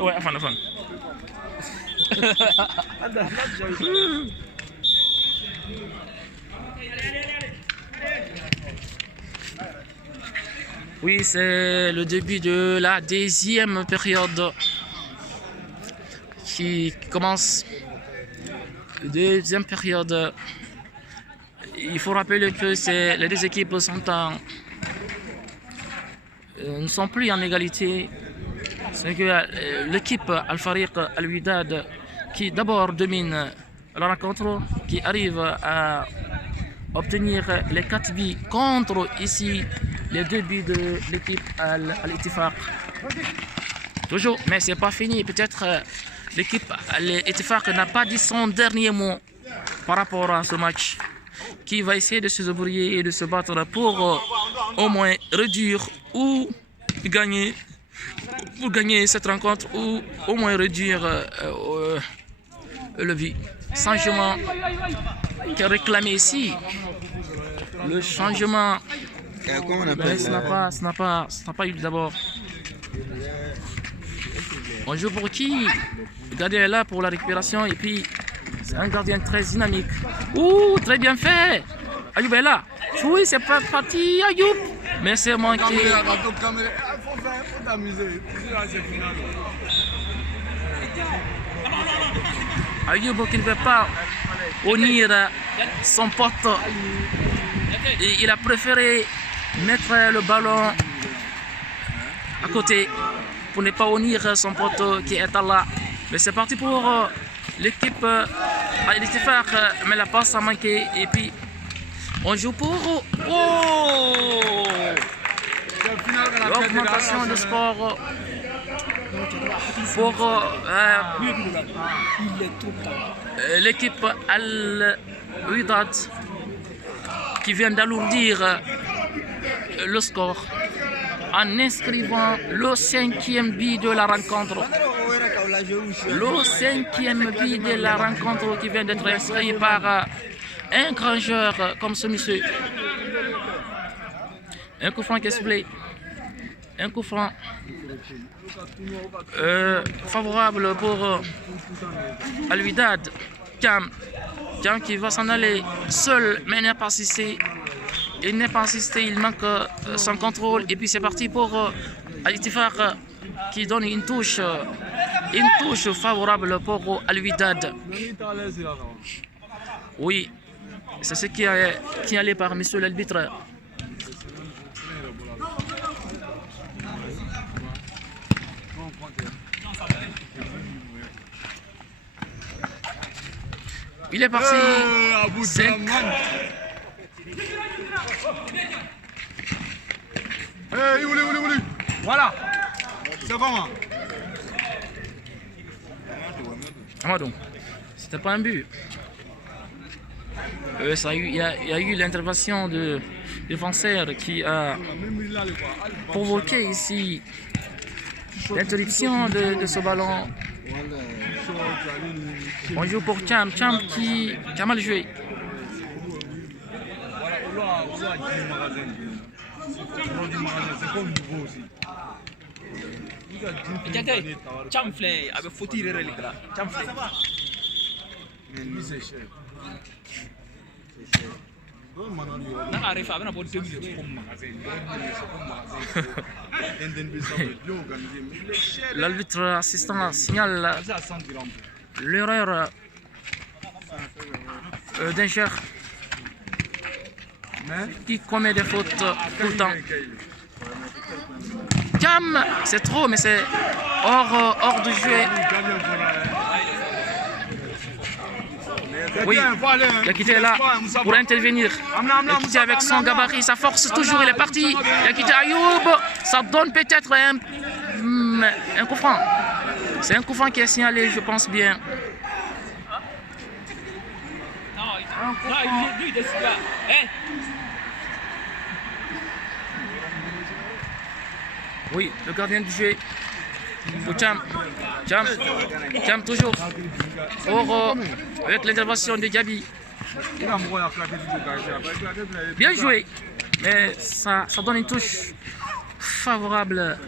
Ouais, enfin. Oui, c'est le début de la deuxième période qui commence. Deuxième période. Il faut rappeler que les deux équipes ne sont plus en égalité. C'est que l'équipe Al-Fariq Al-Wydad qui d'abord domine la rencontre, qui arrive à obtenir les 4 buts contre ici les 2 buts de l'équipe Al-Ittifaq. Toujours, mais c'est pas fini. Peut-être l'équipe Al-Ittifaq n'a pas dit son dernier mot par rapport à ce match, qui va essayer de se débrouiller et de se battre pour au moins réduire ou gagner cette rencontre, ou au moins réduire le but. Changement qui est réclamé ici. Le changement, ça n'a pas eu d'abord. On joue pour qui? Le gardien est là pour la récupération et puis c'est un gardien très dynamique. Ouh, très bien fait. Ayoub est là. Oui, c'est pas parti, Ayoub. Mais c'est manqué. Ayoub qui ne veut pas unir son pote. Et il a préféré mettre le ballon à côté pour ne pas unir son pote qui est là. Mais c'est parti pour l'équipe Al-Ittifaq, mais la passe a manqué et puis on joue pour l'augmentation de score pour l'équipe Al-Wydad qui vient d'alourdir le score en inscrivant le 5e but de la rencontre. Le 5e but de la rencontre qui vient d'être inscrit par un grand joueur comme ce monsieur. Un coup franc qui est soufflé. Un coup franc favorable pour Al-Wydad. Cam qui va s'en aller seul, mais n'est pas assisté. Il n'est pas assisté, il manque son contrôle. Et puis c'est parti pour Al-Ittifaq qui donne une touche favorable pour Al-Wydad. Oui, c'est ce qui est allé par monsieur l'arbitre. Il est parti. Voilà. C'est comment? Amadou, c'était pas un but. Il y a eu l'intervention de défenseur qui a provoqué ici l'interruption de ce ballon. On joue pour Cham qui a mal joué. L'arbitre assistant signale l'erreur d'un joueur qui commet des fautes tout le temps. Cam, c'est trop, mais c'est hors de jeu. Oui, Yakité est là pour intervenir. Yakité avec son gabarit, sa force toujours, il est parti. Yakité Ayoub, ça donne peut-être un coup franc. C'est un coup franc qui est signalé, je pense bien. Oui, le gardien du jeu. Pour Cham toujours. Avec l'intervention de Gabi. Bien joué. Mais ça donne une touche favorable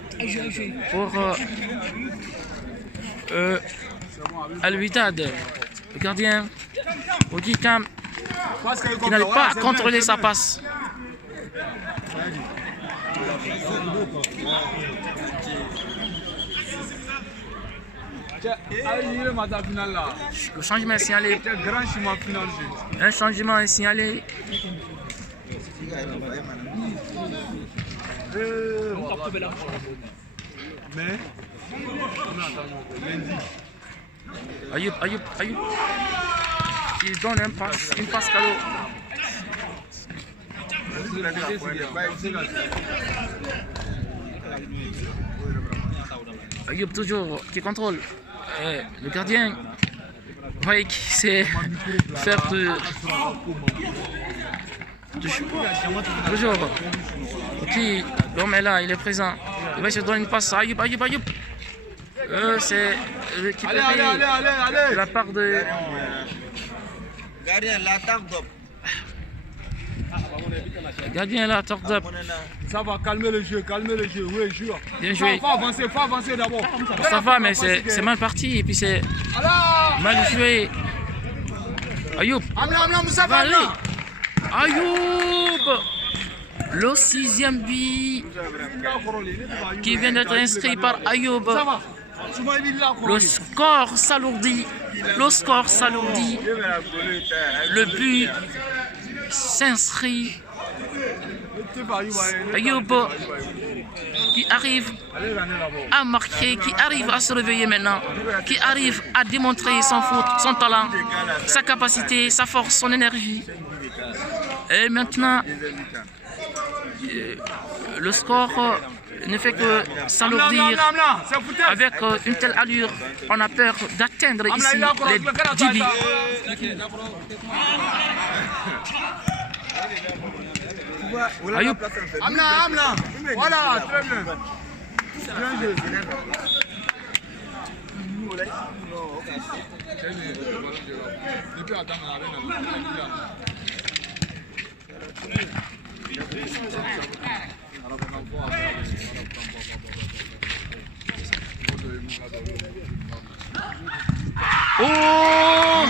pour Al-Wydad. Le gardien Odikam qui n'arrive pas à contrôler sa passe. Le changement est signalé. Un changement est signalé. Ayoub. Il donne une passe cadeau. Ayoub toujours qui contrôle. Le gardien, voyez qui sait faire toujours. Qui, l'homme est là, il est présent. Il va se donner une passe à Ayoub. C'est récupéré de la part de... Le gardien là, torque up. Ça va calmer le jeu, oui, joue. Bien joué. Faut avancer d'abord. Ça va, mais c'est mal parti et puis c'est mal joué. Ayoub. Va aller. Ayoub. Le 6e but qui vient d'être inscrit par Ayoub. Le score s'alourdit. Le but s'inscrit. Ayoub qui arrive à marquer, qui arrive à se réveiller maintenant, qui arrive à démontrer son talent, sa capacité, sa force, son énergie. Et maintenant, le score ne fait que s'alourdir. Avec une telle allure, on a peur d'atteindre ici les 10 buts. Ayoub. Amla. Voilà, très bien. Bien joué. Oh,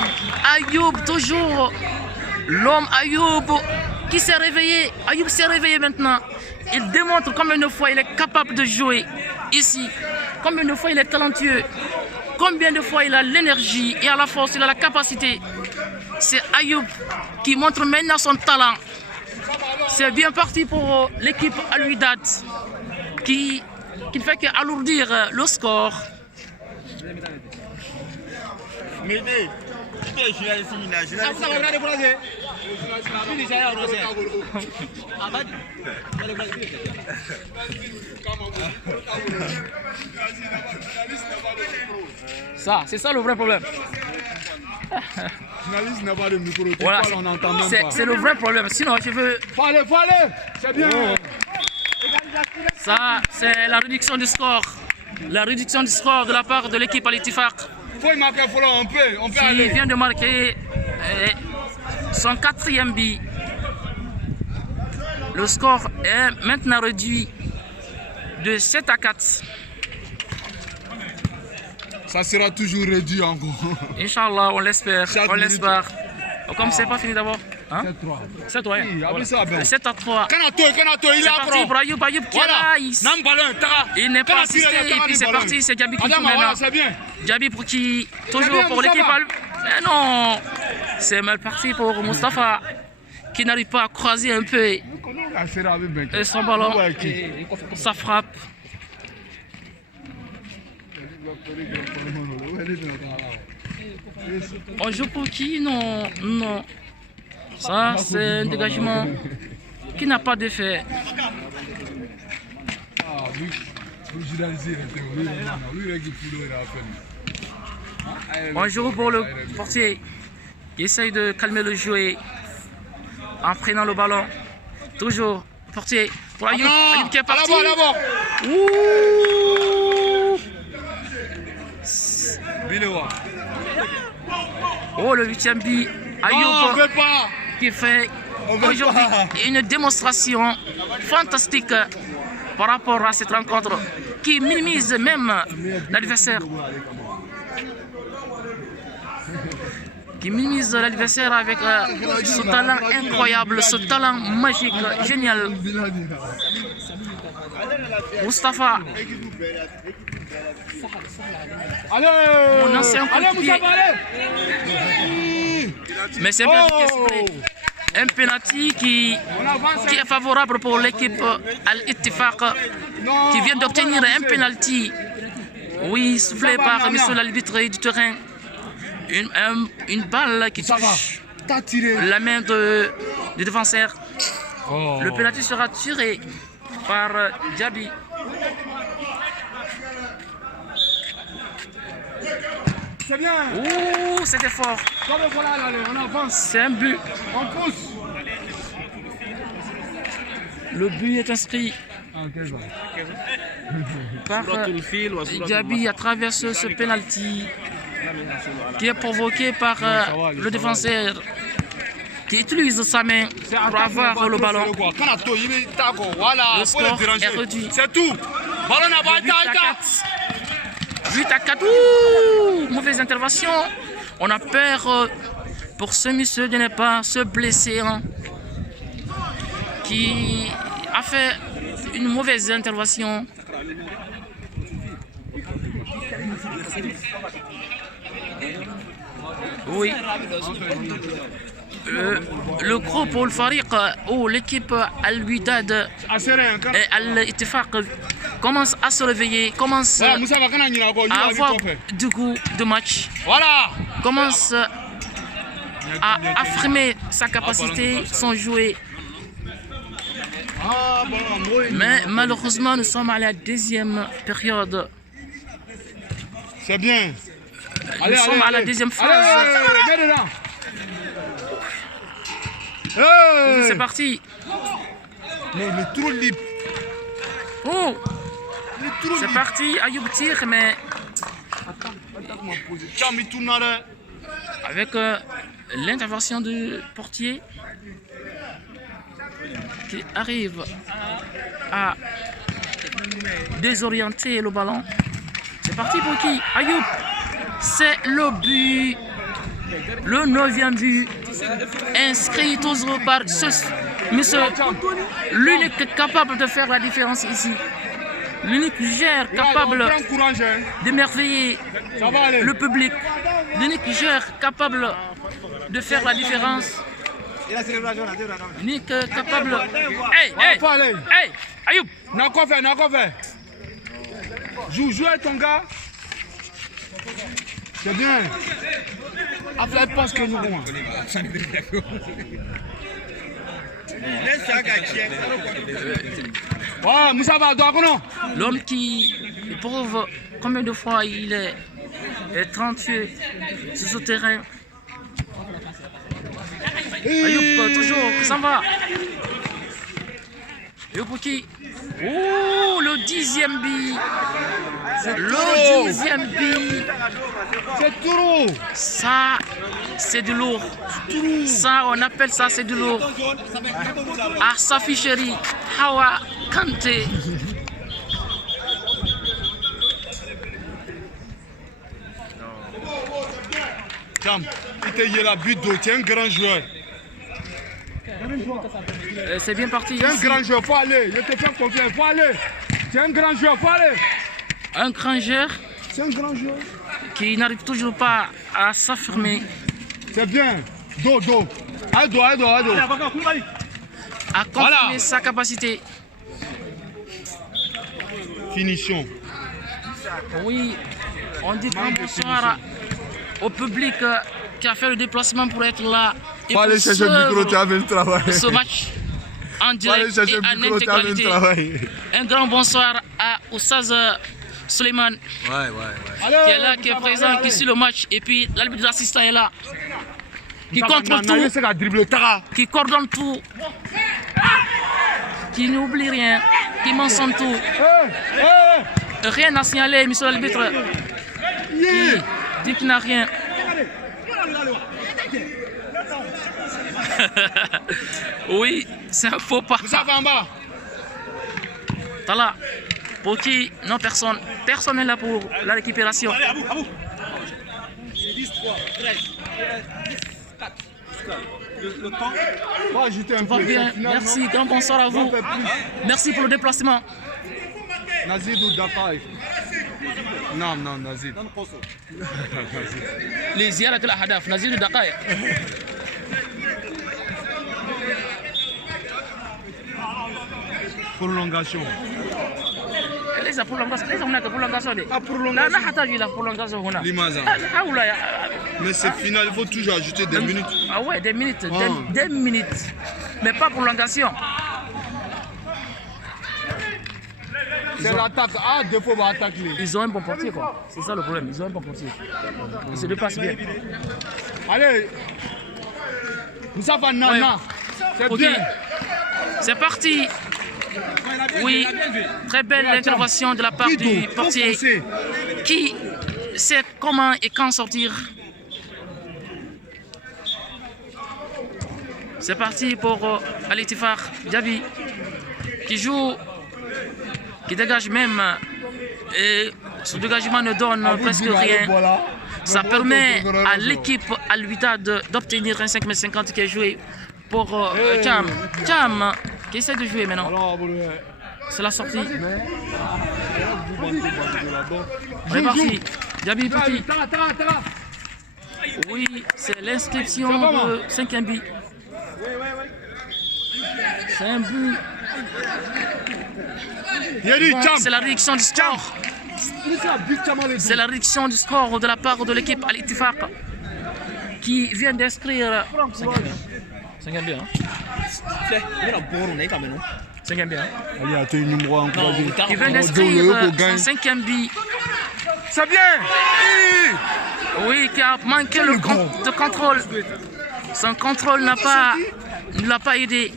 Ayoub, toujours l'homme Ayoub qui s'est réveillé. Ayoub s'est réveillé maintenant. Il démontre combien de fois il est capable de jouer ici, combien de fois il est talentueux, combien de fois il a l'énergie et à la force, il a la capacité. C'est Ayoub qui montre maintenant son talent. C'est bien parti pour l'équipe Al-Wydad qui ne fait qu'alourdir le score. Ça, c'est ça le vrai problème. Voilà, c'est le vrai problème. Sinon, je veux... Faut aller, c'est bien. Ça, c'est la réduction du score. La réduction du score de la part de l'équipe Al-Ittifaq. Faut y marquer, on peut aller. Qui vient de marquer son 4e but. Le score est maintenant réduit de 7 à 4. Ça sera toujours réduit encore. Inch'Allah, on l'espère. Comme c'est pas fini d'abord. Hein? 7-3. 7-3. Oui, voilà. 7 à 3. Kanato, il est parti pour Ayoub qui est là. Il n'est pas assisté et puis c'est parti. C'est Diaby qui joue maintenant. Diaby pour qui? Toujours pour l'équipe. Mais non, c'est mal parti pour Mustafa qui n'arrive pas à croiser un peu et son ballon. Ça frappe. On joue pour qui? Non. Ça, c'est un dégagement qui n'a pas d'effet. On joue pour le portier qui essaye de calmer le jeu en prenant le ballon. Toujours portier pour Ayoub. Ayoub qui est parti. Oh, le 8e but. Ayoub qui fait aujourd'hui une démonstration fantastique par rapport à cette rencontre qui minimise même l'adversaire. Qui minimise l'adversaire avec ce talent incroyable, ce talent magique, génial. Moustapha, mon ancien coéquipier. Mais c'est bien sifflé. Un penalty qui est favorable pour l'équipe Al-Ittifaq qui vient d'obtenir un penalty. Oui, soufflé par monsieur l'arbitre du terrain. Une balle qui touche la main du défenseur. Le penalty sera tiré par Diaby. C'est bien. Ouh, c'était fort. On avance. C'est un but. On pousse. Le but est inscrit par Diaby à travers ce penalty qui est provoqué par le défenseur qui utilise sa main pour avoir le ballon. Le score est réduit. C'est tout. Ballon n'a pas été. 8-4. Ouh, mauvaise intervention. On a peur pour ce monsieur de ne pas se blesser, hein, qui a fait une mauvaise intervention. Oui. Le groupe Al-Fariq ou l'équipe Al-Wydad et Al-Ittifaq commence à se réveiller, commence à avoir du goût de match, commence à affirmer sa capacité, son jouet. Mais malheureusement, nous sommes à la deuxième période. C'est bien. Nous sommes à la deuxième phase. C'est parti. Mais il est trop libre. Oh, c'est parti. Ayoub tire, mais avec l'intervention du portier qui arrive à désorienter le ballon. C'est parti pour qui? Ayoub. C'est le but. Le 9e but inscrit toujours par ce monsieur, l'unique capable de faire la différence ici, l'unique joueur capable d'émerveiller le public, l'unique joueur capable de faire la différence, l'unique capable. Hey, Ayoub, n'a quoi faire. Joue avec ton gars. C'est bien. Après, elle pense que nous vont. Moussa va droit, non? L'homme qui prouve combien de fois il est talentueux sur ce terrain. Ayoub, toujours, qui s'en va. Ayoub pour qui? Oh, le 10e but. Le 10e but. C'est trop. Ça, c'est du lourd. Ça, on appelle ça, c'est du lourd. À sa ficherie, Hawa Kanté. Tiens, il y a la but d'eau, tu es un grand joueur. C'est bien parti. Tu es un grand joueur, faut aller. Je te fais confiance, faut aller. Tu es un grand joueur, faut aller. Un grand joueur. C'est un grand joueur. Qui n'arrive toujours pas à s'affirmer. C'est bien. Dos. À dos. À confirmer sa capacité. Finition. Oui, on dit bonsoir au public qui a fait le déplacement pour être là. Et faut aller chercher le micro, tu as le travail. Ce match en direct et en intégralité. Un grand bonsoir à Oussaz Suleiman. Qui est là, qui est présent, qui suit le match. Et puis l'arbitre assistant est là. Qui contrôle tout. Qui coordonne tout. Qui n'oublie rien. Qui mentionne tout. Rien à signaler, monsieur l'arbitre. Qui dit qu'il n'a rien. Oui, c'est un faux pas. Tala, pour qui non personne n'est là pour la récupération. Allez, à bout. C'est 10, 3, 13, 10, 4. Le temps. Va ajouter un peu. Bien. Merci, grand bonsoir à vous. Merci pour le déplacement. Nazid ou Dakar. Non, Nazid. لزيارة الأهداف نزيد دقائق. Prolongation. ليس prolongation ليس هناك prolongation دي. prolongation. لا نحتاج إلى prolongation هنا. لماذا؟ حول Mais c'est final, il faut toujours ajouter des minutes. Ah ouais, des minutes, des minutes. Mais pas prolongation. C'est l'attaque. Ah, deux fois, on va attaquer. Ils ont un bon portier quoi. C'est ça le problème, ils ont un bon portier. Ils se déplacent bien. Allez. Moussa Nana. Ouais. C'est Ok. bien. C'est parti. Oui, très belle intervention de la part du portier qui sait comment et quand sortir. C'est parti pour Al Ittifaq Diaby qui joue, qui dégage même et son dégagement ne donne presque rien. Ça permet à l'équipe Al Wydad d'obtenir un 5,50 m qui est joué pour Cham. Cham qui essaie de jouer maintenant. C'est la sortie. On est parti. Diaby petit. Oui, c'est l'inscription de 5e but. C'est un but. C'est la réduction du score. C'est la réduction du score de la part de l'équipe Al Ittifaq qui vient d'inscrire 5e but. 5e but. Allez, à tes numéros encouragés. Qui vient d'inscrire son 5e but. C'est bien. Oui, qui a manqué de contrôle. Son contrôle ne l'a pas aidé.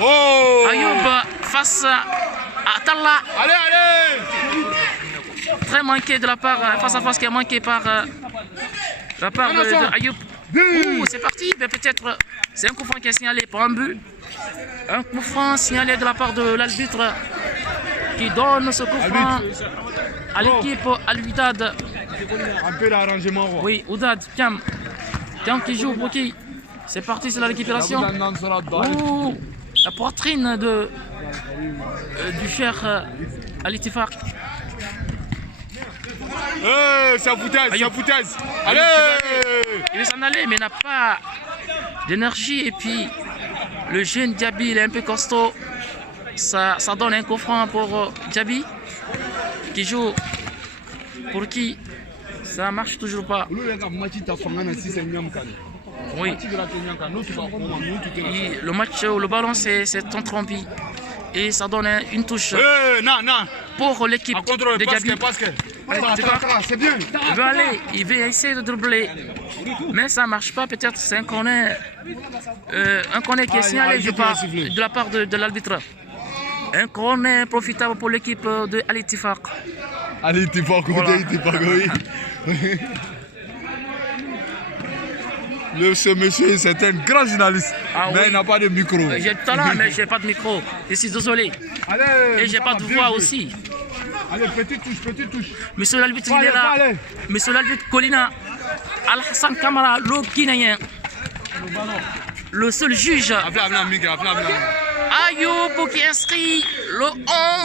Oh. Ayoub face à Talla. Allez. Très manqué de la part, face à face qui a manqué par la part de Ayoub. C'est parti, mais peut-être c'est un coup franc qui est signalé pour un but. Un coup franc signalé de la part de l'arbitre qui donne ce coup franc à l'équipe Al Wydad. Un peu d'arrangement. Oui, Oudad, Kiam qui joue pour qui? C'est parti, c'est la récupération. Ouh, la poitrine du cher Al Ittifaq. C'est foutaise. Allez. Il veut s'en aller, mais n'a pas d'énergie. Et puis, le jeune Diaby, il est un peu costaud. Ça donne un coup franc pour Diaby, qui joue pour qui? Ça marche toujours pas. Oui. Le match, le ballon s'est interrompu. Et ça donne une touche pour l'équipe de Diaby. C'est bien. Il veut essayer de dribbler, mais ça ne marche pas. Peut-être c'est un corner qui est signalé de la part de l'arbitre. Un corner profitable pour l'équipe de Al Ittifaq. Al Ittifaq, oui. Ce monsieur, c'est un grand journaliste, mais il n'a pas de micro. J'ai du talent, mais je n'ai pas de micro. Je suis désolé. Et je n'ai pas de voix aussi. Allez, petite touche. Monsieur l'arbitre, il est là. Monsieur l'arbitre Colina Al-Hassan Kamara, le Guinéen. Le seul juge. Ayoub qui inscrit le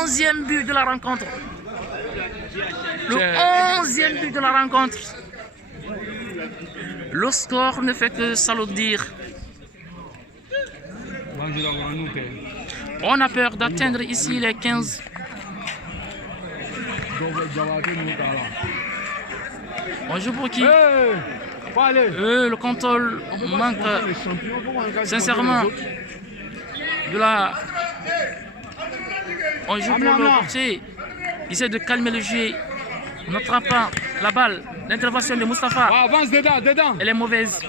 11e but de la rencontre. Le 11e but de la rencontre. Le score ne fait que s'alourdir. On a peur d'atteindre ici les 15. On joue pour qui? Le contrôle manque sincèrement de la... On joue pour le portier. Il essaie de calmer le jeu. N'attrapant la balle. L'intervention de Moustapha. Avance dedans. Elle est mauvaise.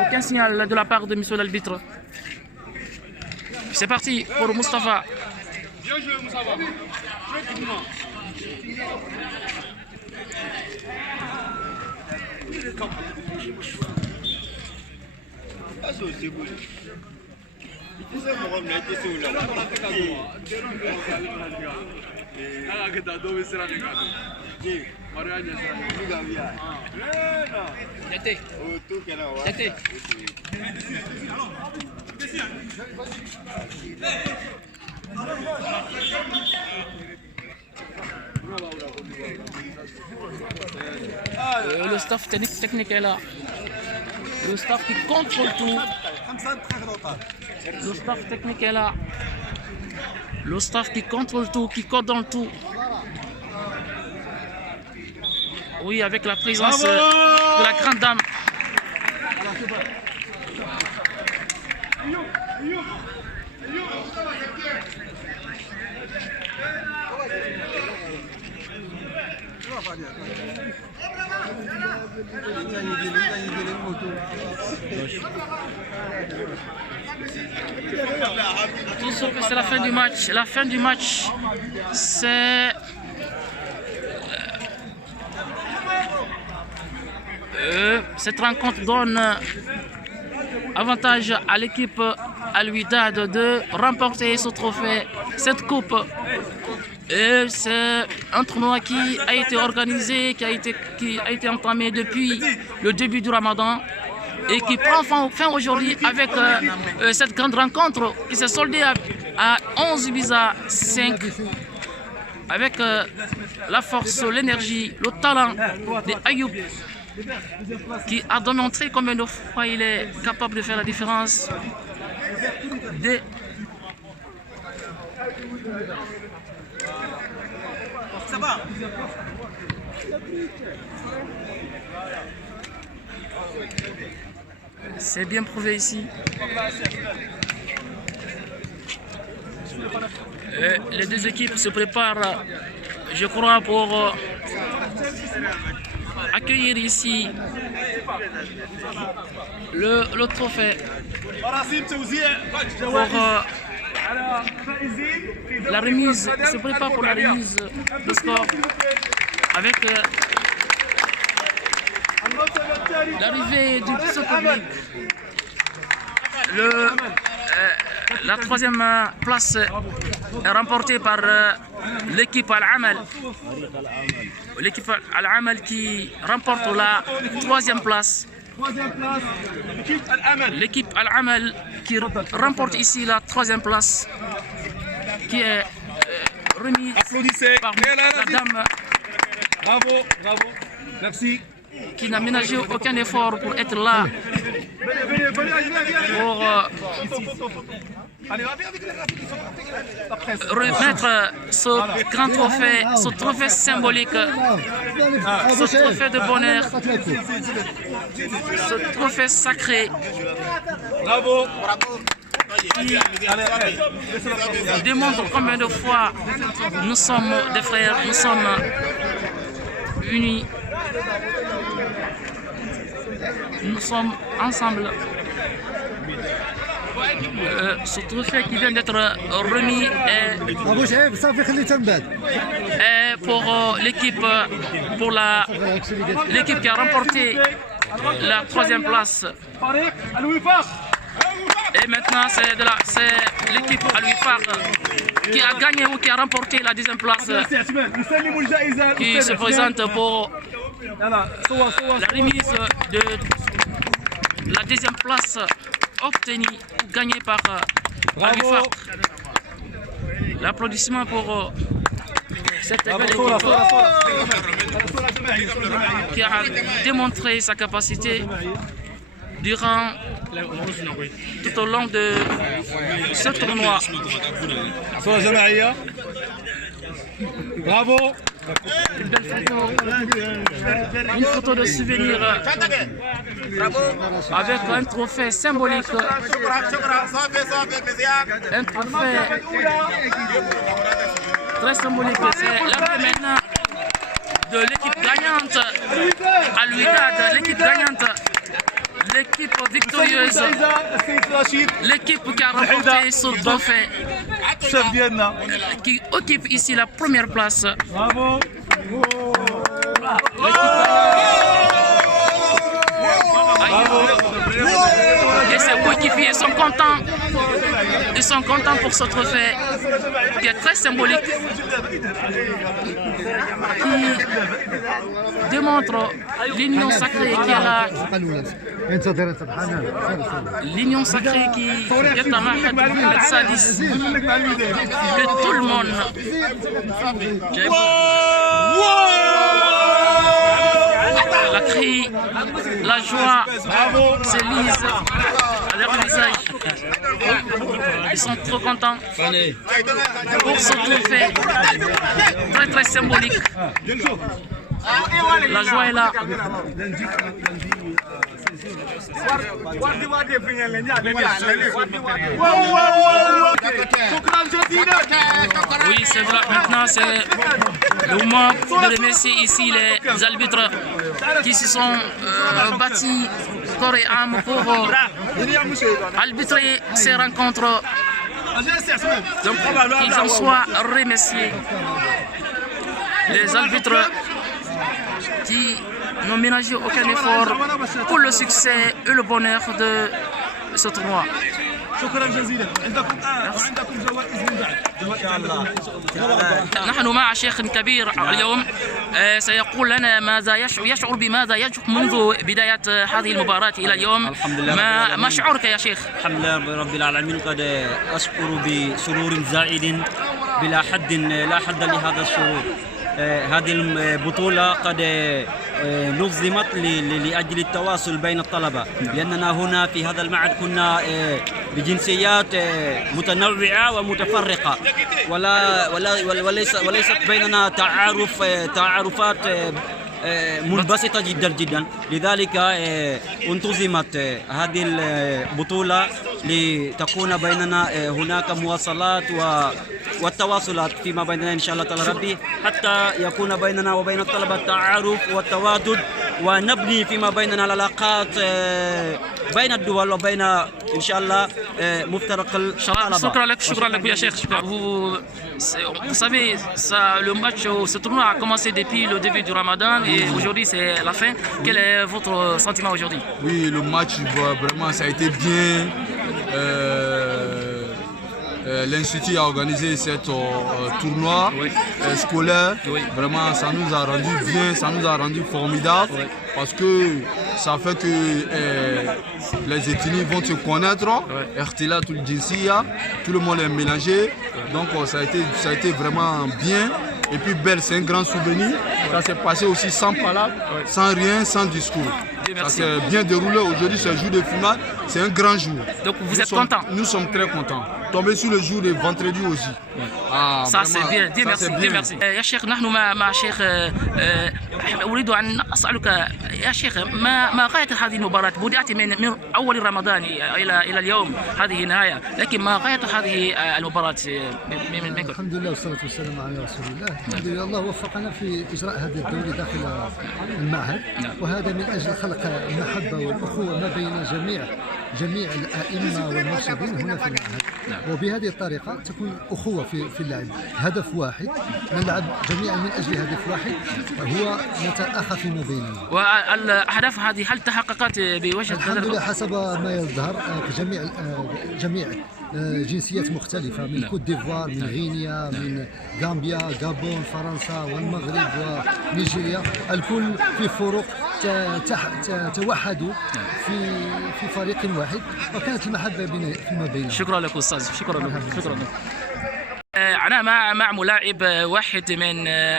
Aucun signal de la part de monsieur l'arbitre. C'est parti pour Moustapha. Bien joué, Moustapha. Le staff technique est là. Le staff qui contrôle tout. Le staff technique est là. Le staff qui contrôle tout, qui coordonne tout. Oui, avec la présence de la grande dame. Attention que c'est la fin du match. La fin du match, c'est cette rencontre donne avantage à l'équipe Al-Wydad de remporter ce trophée, cette coupe. Et c'est un tournoi qui a été organisé, qui a été entamé depuis le début du Ramadan et qui prend fin aujourd'hui avec cette grande rencontre qui s'est soldée à 11 buts à 5 avec la force, l'énergie, le talent de Ayoub qui a démontré combien de fois il est capable de faire la différence. Ça va. C'est bien prouvé ici. Les deux équipes se préparent, je crois, pour accueillir ici le trophée. Pour la remise, se prépare pour la remise de score avec l'arrivée du public. La troisième place est remportée par l'équipe Al-Amal. L'équipe Al-Amal qui remporte la troisième place. L'équipe Al-Amal qui remporte ici la troisième place, qui est remise par la dame. Bravo, bravo, merci. Qui n'a ménagé aucun effort pour être là, pour remettre ce grand trophée, ce trophée symbolique, ce trophée de bonheur, ce trophée sacré. Bravo. Qui démontre combien de fois nous sommes des frères, nous sommes unis. Nous sommes ensemble. Ce trophée qui vient d'être remis est pour l'équipe, l'équipe qui a remporté la troisième place. Et maintenant c'est l'équipe Al-Wifaq qui a gagné ou qui a remporté la deuxième place, qui se présente pour la remise de la deuxième place obtenue, gagnée par Al-Wifaq. L'applaudissement pour cette belle équipe qui a démontré sa capacité durant tout au long de ce tournoi. Bravo. Une belle photo, une photo de souvenir avec un trophée symbolique, un trophée très symbolique. C'est l'arrivée maintenant de l'équipe gagnante Al-Wydad, l'équipe gagnante, l'équipe victorieuse, l'équipe qui a remporté ce trophée, qui occupe ici la première place. Bravo. Et ses coéquipiers sont contents. Ils sont contents pour ce trophée qui est très symbolique, qui démontre l'union sacrée qui est là, l'union sacrée qui est à Mahad Mohamed Sadis, que tout le monde la crie, la joie se lise à leur visage. Ils sont trop contents pour ce trophée très très symbolique. La joie est là. Oui, c'est vrai. Maintenant, c'est le moment de remercier ici les arbitres qui se sont bâtis corps et âme pour arbitrer ces rencontres. Donc, qu'ils en soient remerciés. Les arbitres qui n'ont ménagé aucun effort pour le succès et le bonheur de ce tournoi. نحن مع شيخ كبير اليوم سيقول لنا ماذا يشعر بماذا منذ بداية هذه المباراة إلى اليوم. ما شعورك يا شيخ؟ الحمد لله رب العالمين، قد أشعر بسرور زائد بلا حد لا حد لهذا السرور. هذه البطولة قد نظمت لأجل التواصل بين الطلبة، لأننا هنا في هذا المعهد كنا بجنسيات متنوعة ومتفرقة، وليست بيننا تعارفات منبسطة جدا. لذلك انتظمت هذه البطولة لتكون بيننا هناك مواصلات والتواصلات فيما بيننا إن شاء الله تعالى ربي، حتى يكون بيننا وبين الطلبة التعارف والتوادد، ونبني فيما بيننا العلاقات بين الدول وبين إن شاء الله مفترق الطلبة. شكرا لك يا شيخ. Vous savez, le match, ce tournoi a commencé depuis le début du Ramadan et aujourd'hui c'est la fin. Quel est votre sentiment aujourd'hui? Oui, le match, vraiment, ça a été bien. L'Institut a organisé ce tournoi scolaire. Vraiment, ça nous a rendu bien, ça nous a rendu formidable parce que ça fait que les ethnies vont se connaître. Ertila, tout le Jinsia, tout le monde est mélangé. Donc, ça a été vraiment bien. Et puis, belle, c'est un grand souvenir. Ça s'est passé aussi sans parole, sans rien, sans discours. Ça s'est bien déroulé aujourd'hui, c'est le jour de finale, c'est un grand jour. Donc vous êtes content? Nous sommes très contents. Tomber sur le jour de vendredi aussi. Ça c'est bien, Dieu merci, Dieu merci. يا شيخ نحن مع شيخ أريد أن أسألك يا شيخ ما غاية هذه المباراة؟ بدأت من أول رمضان إلى اليوم، هذه نهاية، لكن ما غاية هذه المباراة منكم؟ الحمد لله والصلاة والسلام على رسول الله. الحمد لله الله وفقنا في إجراء هذا الدوري داخل المعهد، وهذا من أجل خلق المحبة والأخوة ما بين جميع الأئمة والمرشدين هنا في المعهد. وبهذه الطريقة تكون أخوة في اللعب، هدف واحد، نلعب جميعا من أجل هدف واحد هو نتأخى فيما بيننا. والأهداف هذه هل تحققت بوجه الحمد لله حسب ما يظهر. جميع جنسيات مختلفة، من كوت ديفوار، من غينيا، من غامبيا، غابون، فرنسا والمغرب ونيجيريا، الكل في فروق توحدوا في فريق واحد، وكانت المحبة فيما بينهم. شكرا لك أستاذ، شكرا لك. أنا مع ملاعب واحد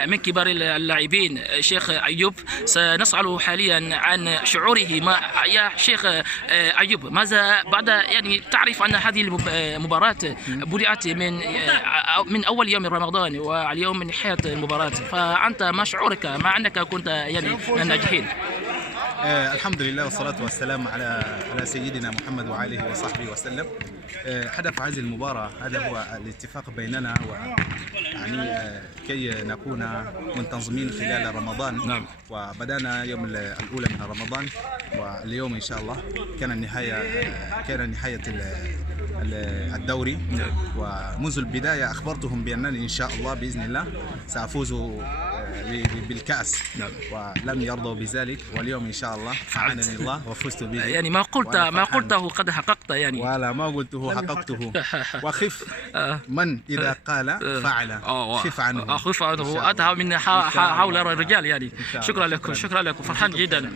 من كبار اللاعبين شيخ أيوب، سنسأله حاليا عن شعوره. يا شيخ أيوب، ماذا بعد يعني تعرف أن هذه المباراة بدأت من أول يوم رمضان واليوم من نهاية المباراة، فأنت ما شعورك مع أنك كنت يعني من الناجحين؟ الحمد لله والصلاة والسلام على سيدنا محمد وعليه وصحبه وسلم. هدف هذه المباراة هذا هو الاتفاق بيننا، ويعني كي نكون منتظمين خلال رمضان. نعم. وبدأنا يوم الأولى من رمضان، واليوم إن شاء الله كان نهاية الدوري. ومنذ البداية أخبرتهم بأنني إن شاء الله بإذن الله سأفوز بالكأس ولم يرضوا بذلك، واليوم إن شاء الله أعانني الله وفزت به. يعني ما قلته قد حققت يعني. ولا ما قلته حققته. وخف من إذا قال فعل، خف عنه. خف عنه، أتى من حول الرجال يعني. شكرا لكم، شكرا لكم، فرحان جدا.